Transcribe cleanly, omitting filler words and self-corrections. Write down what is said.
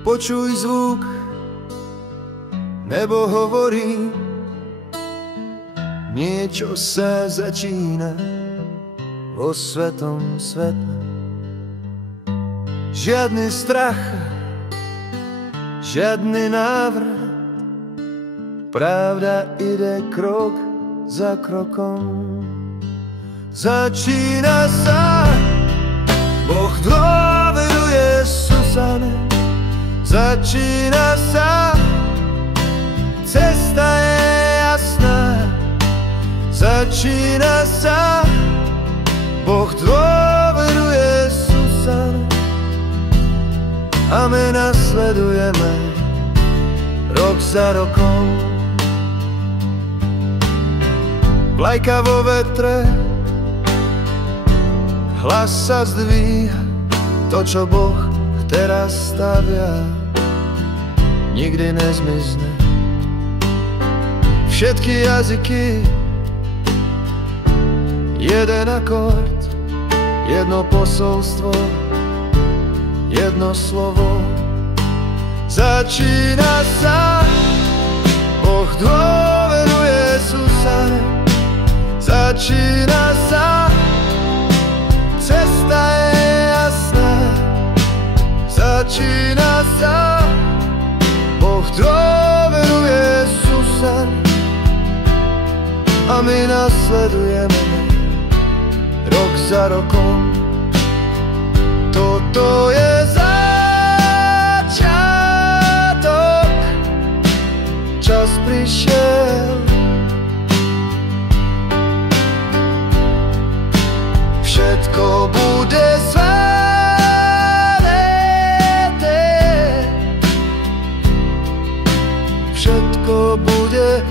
Počuj zvuk, nebo hovorí, niečo sa začína vo svetom svetle. Žiadny strach, žiadny návrat, pravda ide krok za krokom. Začína sa, Boh dôveruje Susane. Začína sa, cesta je jasná. Začína sa, Boh dôveruje Susane. A my nasledujeme rok za rokom. Vlajka vo vetre, hlas sa zdvíha. To, čo Boh teraz stavia, nikdy nezmizne. Všetky jazyky, jeden akord, jedno posolstvo, jedno slovo. Začína sa, Boh dôveruje Susane. Začína sa, cesta je jasná. Začína sa, Boh dôveruje Susane. A my nasledujeme rok za rokom. Toto je začiatok, čas prišiel. Všetko bude sväté, všetko bude